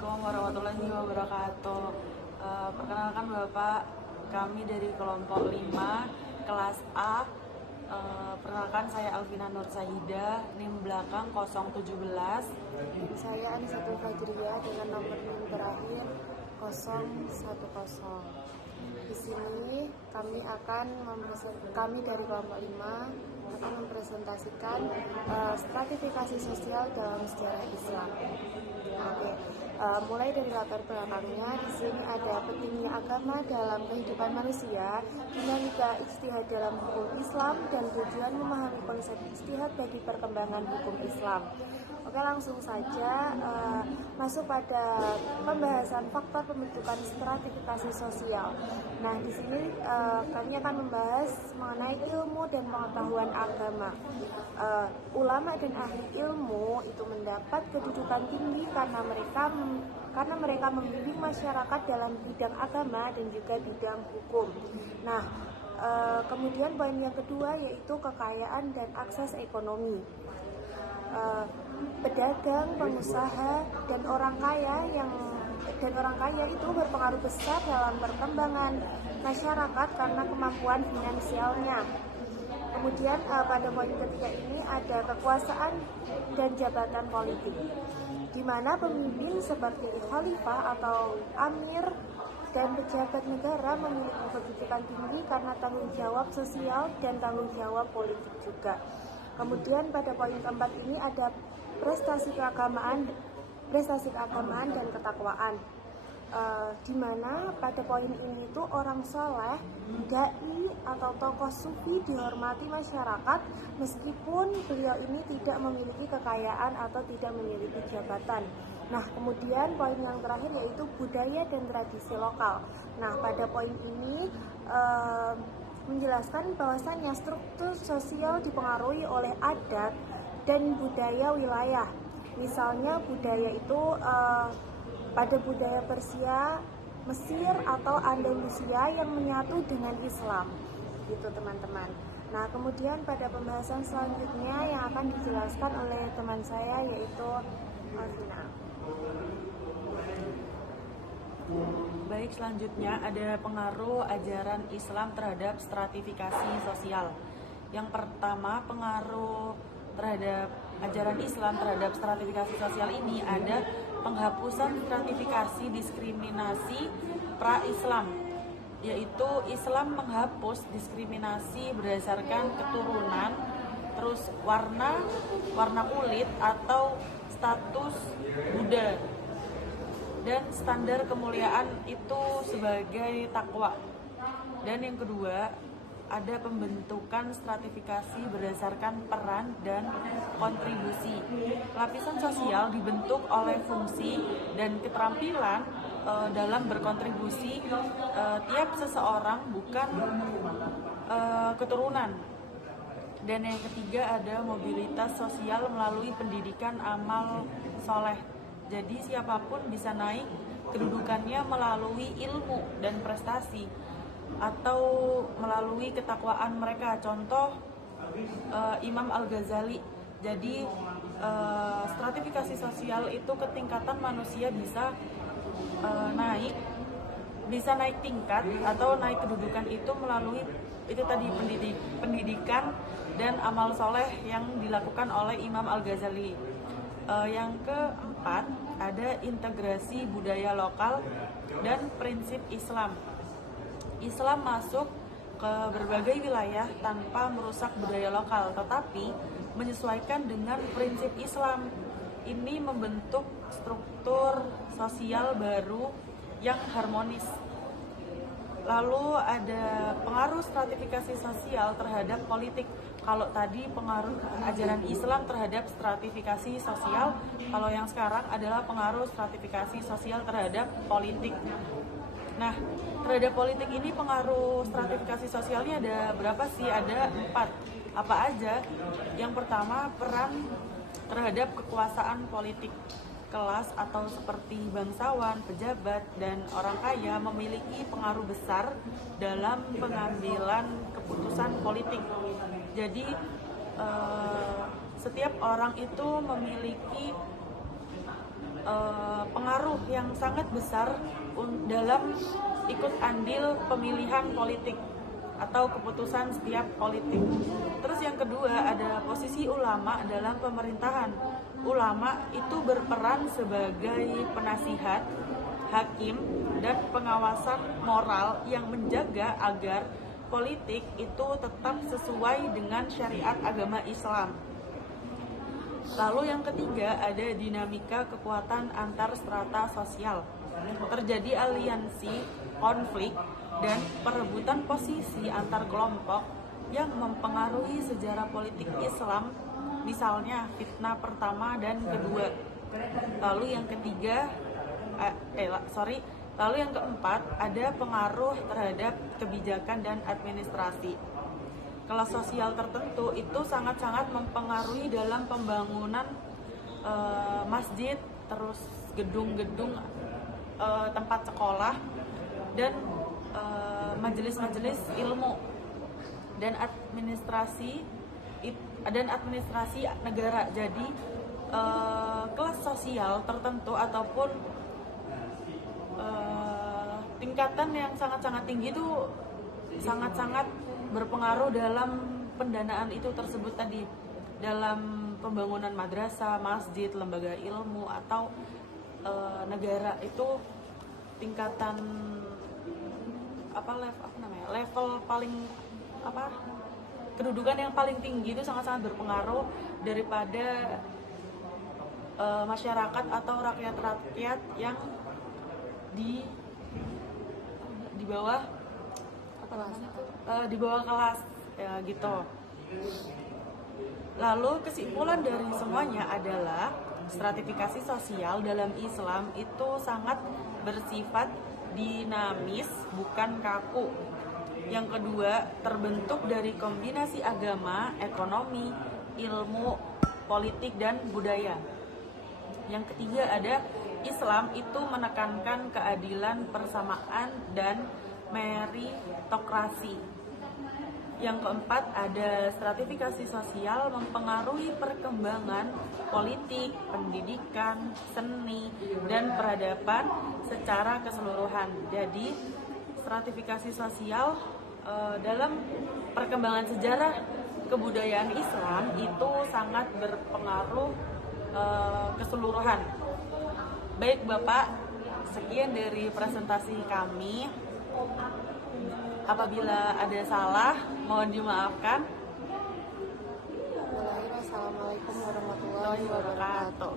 Assalamualaikum warahmatullahi wabarakatuh. Perkenalkan Bapak, kami dari kelompok 5 kelas A. Perkenalkan saya Alvina Nur Sahida, NIM belakang 017. Saya Anisatul Fajriya dengan nomor NIM terakhir 010. Di sini kami dari kelompok 5 akan mempresentasikan stratifikasi sosial dalam sejarah Islam. Oke. Mulai dari latar belakangnya, di sini ada pentingnya agama dalam kehidupan manusia, dinamika ijtihad dalam hukum Islam, dan tujuan memahami konsep ijtihad bagi perkembangan hukum Islam. Oke, langsung saja masuk pada pembahasan faktor pembentukan stratifikasi sosial. Nah, di sini kami akan membahas mengenai ilmu dan pengetahuan agama. Ulama dan ahli ilmu itu mendapat kedudukan tinggi karena mereka membimbing masyarakat dalam bidang agama dan juga bidang hukum. Nah, kemudian poin yang kedua yaitu kekayaan dan akses ekonomi. Pedagang, pengusaha, dan orang kaya itu berpengaruh besar dalam perkembangan masyarakat karena kemampuan finansialnya. Kemudian pada poin ketiga ini ada kekuasaan dan jabatan politik, di mana pemimpin seperti khalifah atau amir dan pejabat negara memiliki kedudukan tinggi karena tanggung jawab sosial dan tanggung jawab politik juga. Kemudian pada poin keempat ini ada prestasi keagamaan dan ketakwaan, di mana pada poin ini itu orang soleh, dai atau tokoh sufi dihormati masyarakat meskipun beliau ini tidak memiliki kekayaan atau tidak memiliki jabatan. Nah, kemudian poin yang terakhir yaitu budaya dan tradisi lokal. Nah, pada poin ini menjelaskan bahwasannya struktur sosial dipengaruhi oleh adat dan budaya wilayah. Misalnya budaya itu pada budaya Persia, Mesir atau Andalusia yang menyatu dengan Islam, gitu teman-teman. Nah, kemudian pada pembahasan selanjutnya yang akan dijelaskan oleh teman saya yaitu Alvina. Baik, selanjutnya ada pengaruh ajaran Islam terhadap stratifikasi sosial. Yang pertama, pengaruh terhadap ajaran Islam terhadap stratifikasi sosial ini ada penghapusan stratifikasi diskriminasi pra-Islam, yaitu Islam menghapus diskriminasi berdasarkan keturunan, terus warna kulit atau status Buddha, dan standar kemuliaan itu sebagai takwa. Dan yang kedua, ada pembentukan stratifikasi berdasarkan peran dan kontribusi. Lapisan sosial dibentuk oleh fungsi dan keterampilan dalam berkontribusi tiap seseorang, bukan keturunan. Dan yang ketiga ada mobilitas sosial melalui pendidikan amal soleh. Jadi siapapun bisa naik kedudukannya melalui ilmu dan prestasi atau melalui ketakwaan mereka. Contoh Imam Al-Ghazali. Jadi stratifikasi sosial itu ketingkatan manusia bisa naik tingkat atau naik kedudukan itu melalui itu tadi pendidikan dan amal soleh yang dilakukan oleh Imam Al-Ghazali. Yang keempat ada integrasi budaya lokal dan prinsip Islam. Islam masuk ke berbagai wilayah tanpa merusak budaya lokal, tetapi menyesuaikan dengan prinsip Islam. Ini membentuk struktur sosial baru yang harmonis. Lalu ada pengaruh stratifikasi sosial terhadap politik. Kalau tadi pengaruh ajaran Islam terhadap stratifikasi sosial, kalau yang sekarang adalah pengaruh stratifikasi sosial terhadap politik. Nah, terhadap politik ini pengaruh stratifikasi sosialnya ada berapa sih? Ada 4. Apa aja? Yang pertama, peran terhadap kekuasaan politik. Kelas atau seperti bangsawan, pejabat, dan orang kaya memiliki pengaruh besar dalam pengambilan keputusan politik. Jadi setiap orang itu memiliki pengaruh berpengaruh yang sangat besar dalam ikut andil pemilihan politik atau keputusan setiap politik. Terus yang kedua ada posisi ulama dalam pemerintahan. Ulama itu berperan sebagai penasihat, hakim, dan pengawasan moral yang menjaga agar politik itu tetap sesuai dengan syariat agama Islam. Lalu yang ketiga ada dinamika kekuatan antar strata sosial. Terjadi aliansi, konflik, dan perebutan posisi antar kelompok yang mempengaruhi sejarah politik Islam, misalnya fitnah pertama dan kedua. Lalu yang keempat ada pengaruh terhadap kebijakan dan administrasi. Kelas sosial tertentu itu sangat-sangat mempengaruhi dalam pembangunan masjid, terus gedung-gedung tempat sekolah, dan majelis-majelis ilmu dan administrasi negara. Jadi kelas sosial tertentu ataupun tingkatan yang sangat-sangat tinggi itu sangat-sangat berpengaruh dalam pendanaan itu tersebut tadi, dalam pembangunan madrasah, masjid, lembaga ilmu, atau negara itu tingkatan level paling kedudukan yang paling tinggi itu sangat-sangat berpengaruh daripada masyarakat atau rakyat-rakyat yang di bawah di bawah kelas ya gitu. Lalu kesimpulan dari semuanya adalah stratifikasi sosial dalam Islam itu sangat bersifat dinamis, bukan kaku. Yang kedua, terbentuk dari kombinasi agama, ekonomi, ilmu, politik, dan budaya. Yang ketiga ada Islam itu menekankan keadilan, persamaan, dan meritokrasi. Yang keempat ada stratifikasi sosial mempengaruhi perkembangan politik, pendidikan, seni, dan peradaban secara keseluruhan. Jadi stratifikasi sosial dalam perkembangan sejarah kebudayaan Islam itu sangat berpengaruh keseluruhan. Baik Bapak, sekian dari presentasi kami. Apabila ada salah, mohon dimaafkan. Assalamualaikum warahmatullahi wabarakatuh.